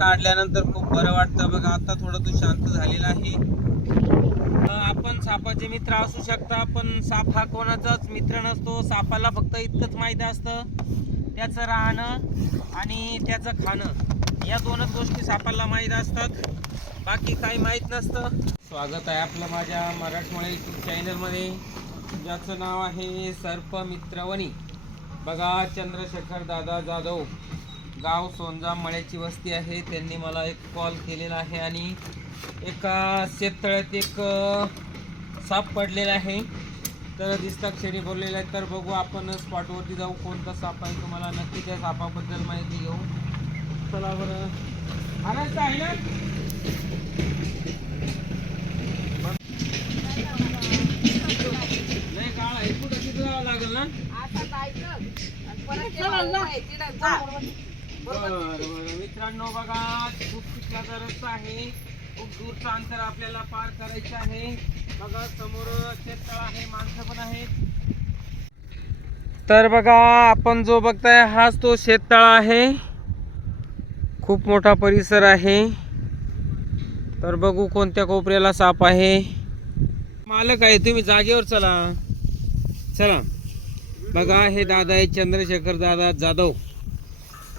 काढल्यानंतर खूप बरं वाटतं. बघा आता थोडं तू शांत झालेला आहे. आपण सापाचे मित्र असू शकता पण साप हा कोणाचाच मित्र नसतो. सापाला फक्त इतकंच माहीत असतं. त्याचं राहणं आणि त्याचं खाणं या दोनच गोष्टी सापाला माहीत असतात. बाकी काही माहीत नसतं. स्वागत आहे आपलं माझ्या मराठमोळे यूट्यूब चॅनलमध्ये ज्याचं नाव आहे सर्प मित्रवणी बघा चंद्रशेखर दादा जाधव. गाव सोनजा मळ्याची वस्ती आहे. त्यांनी मला एक कॉल केलेला आहे आणि एका शेततळ्यात एक साप पडलेला आहे. तर दिसताक्षरी बोललेला आहे तर बघू आपण स्पॉटवरती जाऊ कोणता साप आहे तुम्हाला नक्की त्या सापाबद्दल माहिती घेऊ. चला बरं. आनंद आहे ना? लय काळ आहे. कुठं लागेल ना? बरं बरं मित्रांनो बघा खूप चिखलाचा रस्ता आहे. खूप दूरचं अंतर आपल्याला पार करायचं आहे. बघा समोर शेततळ आहे माणसं पण आहेत. तर बघा आपण जो बघताय हाच तो शेततळ आहे. खूप मोठा परिसर आहे. तर बघू कोणत्या कोपऱ्याला साप आहे. मालक आहे तुम्ही जागेवर चला. चला. बघा हे दादा आहे चंद्रशेखर दादा जाधव.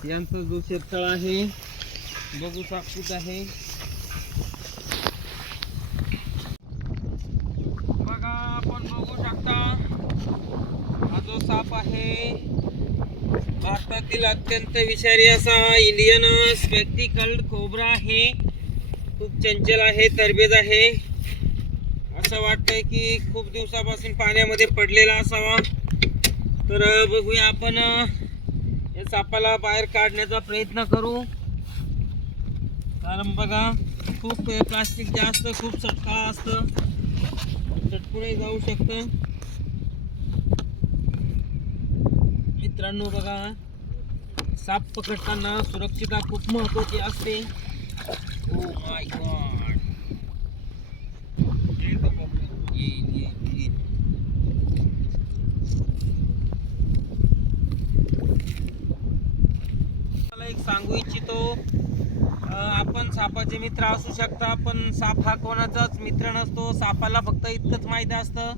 यांचं जो शेततळ आहे बघू साक्षीत आहे. बघा आपण बघू शकता हा जो साप आहे भारतातील अत्यंत विषारी असा इंडियन स्पेक्टिकल कोबरा आहे. खूप चंचल आहे तरबेज आहे. असं वाटतंय की खूप दिवसापासून पाण्यामध्ये पडलेला असावा. तर बघूया आपण सापाला बाहेर काढण्याचा प्रयत्न करू. कारण बघा खूप प्लास्टिक जास्त खूप चटका असतं. चटपुडे जाऊ शकतं. मित्रांनो बघा साप पकडताना सुरक्षितता खूप महत्वाची असते. ओ माय गॉड येईल येईल येईल मला एक सांगू इच्छितो आपण सापाचे मित्र असू शकता पण साप हा कोणाचाच मित्र नसतो. सापाला फक्त इतकंच माहीत असतं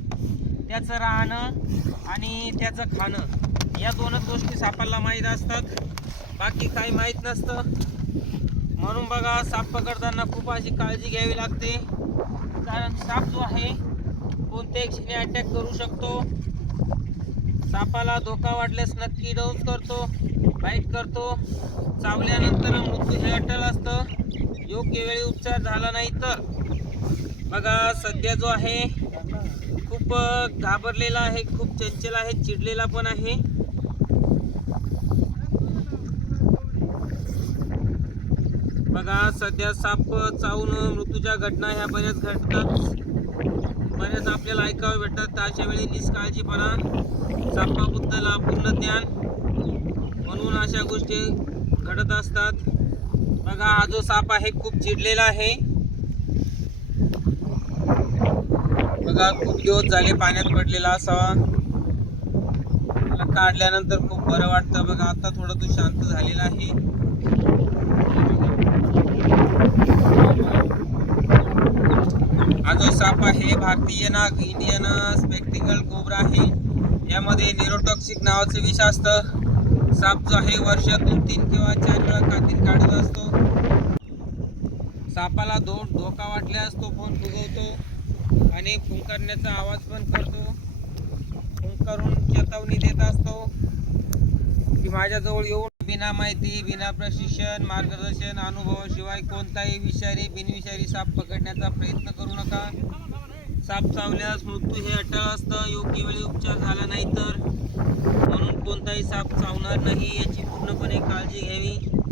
त्याचं राहणं आणि त्याचं खाणं. या दोनच गोष्टी सापाला माहीत असतात. बाकी काही माहीत नसतं. म्हणून बघा साप पकडताना खूप अशी काळजी घ्यावी लागते. कारण साप जो आहे कोणत्याही क्षणी अटॅक करू शकतो. सापाला धोका वाटल्यास नक्की डोस करतो. बाईट करतो. चावल्यानंतर मृत्यू हे अटल असतं. योग्य वेळी उपचार झाला नाही तर. बघा सध्या जो आहे खूप घाबरलेला आहे खूप चंचल आहे चिडलेला पण आहे. बघा सध्या साप चावून मृत्यूच्या घटना ह्या बऱ्याच घडतात. बऱ्याच आपल्याला ऐकावं भेटतात. तर अशा वेळी निष्काळजीपणा सापाबद्दल पूर्ण ज्ञान. म्हणून अशा गोष्टी घडत असतात. बघा हा जो साप आहे खूप चिडलेला आहे. बघा खूप दिवस झाले पाण्यात पडलेला असावा. त्याला काढल्यानंतर खूप बरं वाटतं. बघा आता थोडं तू शांत झालेला आहे. हा जो साप आहे भारतीय नाग इंडियन स्पेक्टिकल कोबरा आहे. यामध्ये निरोटॉक्सिक नावाचं विष असतं. साप जो आहे वर्षातून तीन किंवा चार वेळा कातील काढत असतो. सापाला दोन धोका वाटल्यास तो फोन फुगवतो आणि फुंकरण्याचा आवाज पण करतो. फुंकरून चेतावणी देत असतो की माझ्याजवळ येऊन बिना माहिती बिना प्रशिक्षण मार्गदर्शन अनुभवाशिवाय कोणताही विषारी बिनविषारी साप पकडण्याचा प्रयत्न करू नका. साप चावल्यास मृत्यू हे अटळ असतं योग्य वेळी उपचार झाला नाही तर. म्हणून कोणताही साप चावणार नाही याची पूर्णपणे काळजी घ्यावी.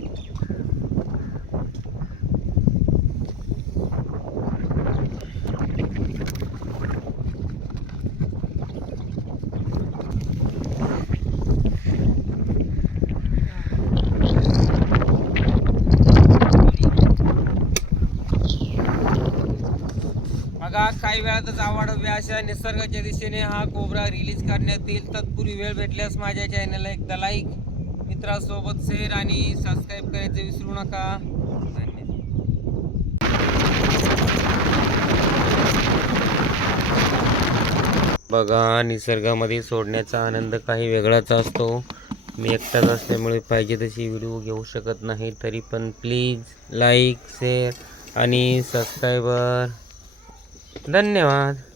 काही वेळातच आवाढव्य अशा निसर्गाच्या दिशेने हा कोबरा रिलीज करण्यात येईल. तत्पूर्वी वेळ भेटल्यास माझ्या चॅनलला एकदा लाईक मित्रांसोबत शेअर आणि सबस्क्राईब करायचं विसरू नका. बघा निसर्गामध्ये सोडण्याचा आनंद काही वेगळाच असतो. मी एकटाच असल्यामुळे पाहिजे तशी व्हिडिओ घेऊ शकत नाही. तरी पण प्लीज लाईक शेअर आणि सबस्क्रायबर धन्यवाद.